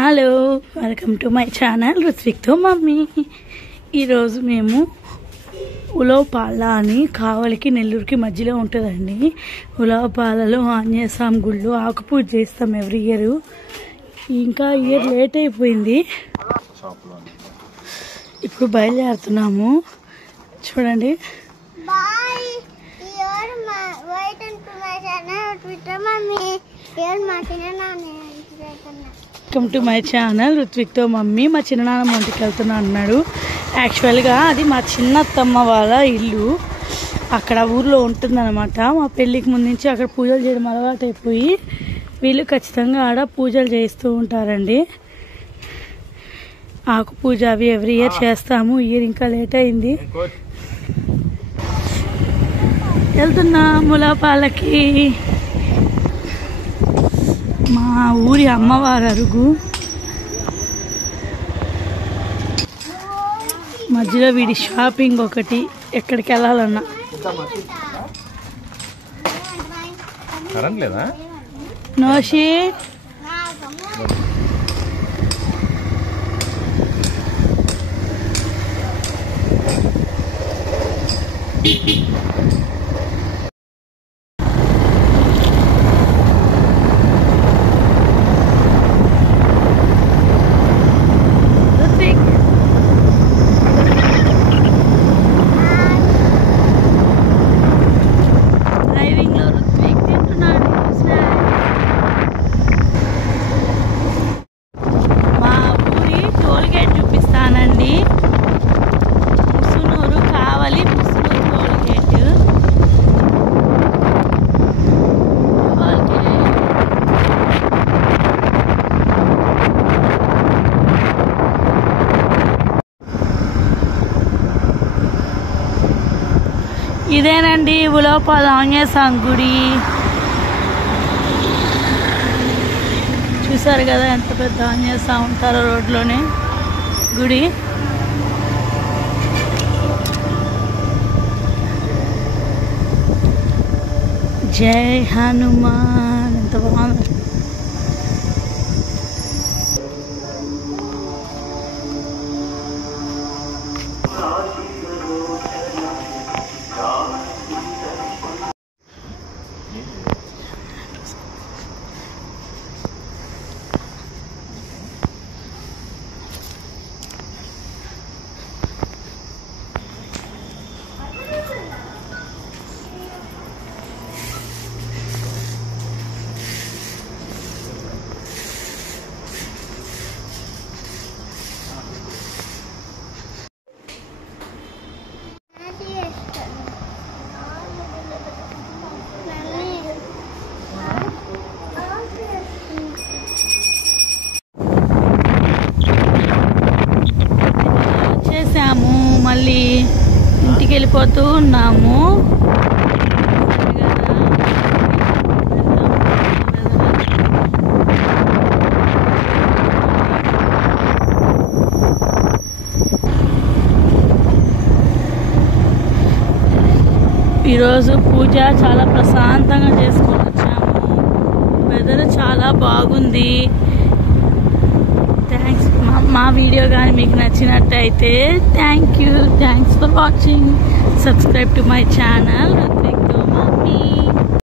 Hello, welcome to my channel రుత్విక్తో mummy. ఈరోజు మేము ఉలవపాల అని కావలికి నెల్లూరుకి మధ్యలో ఉంటుందండి. ఉలవపాలలో ఆంజనేయ స్వామి గుళ్ళు ఆకుపూజ చేస్తాం ఎవ్రీ ఇయర్. ఇంకా ఇయర్ లేట్ అయిపోయింది. ఇప్పుడు బయలుదేరుతున్నాము. చూడండి. వెల్కమ్ టు మై ఛానల్ రుత్విక్తో మమ్మీ. మా చిన్ననాన్న ఇంటికి వెళ్తున్నా అన్నాడు. యాక్చువల్గా అది మా చిన్నత్తమ్మ వాళ్ళ ఇల్లు అక్కడ ఊర్లో ఉంటుందన్నమాట. మా పెళ్ళికి ముందు నుంచి అక్కడ పూజలు చేయడం అలవాటు అయిపోయి వీళ్ళు ఖచ్చితంగా ఆడ పూజలు చేస్తూ ఉంటారండి. ఆకు పూజ అవి ఎవ్రీ ఇయర్ చేస్తాము. ఇయర్ ఇంకా లేట్ అయింది. వెళ్తున్నా ఉలవపాలకి. మా ఊరి అమ్మవారు అరుగు. మధ్యలో వీడి షాపింగ్ ఒకటి. ఎక్కడికి వెళ్ళాలన్నా నోషి ఇదేనండి ఉలవపాల ఆంజనేయ స్వామి గుడి. చూసారు కదా ఎంత పెద్ద ఆంజనేయ స్వామి ఉంటారో రోడ్లోనే గుడి. జై హనుమాన్. ఎంత బాగుంది. మళ్ళీ ఇంటికి వెళ్ళిపోతూ ఉన్నాము. ఈరోజు పూజ చాలా ప్రశాంతంగా చేసుకొని వచ్చాము. వెదర్ చాలా బాగుంది. థ్యాంక్స్. మా వీడియో కానీ మీకు నచ్చినట్టయితే thanks for watching. Subscribe to my channel.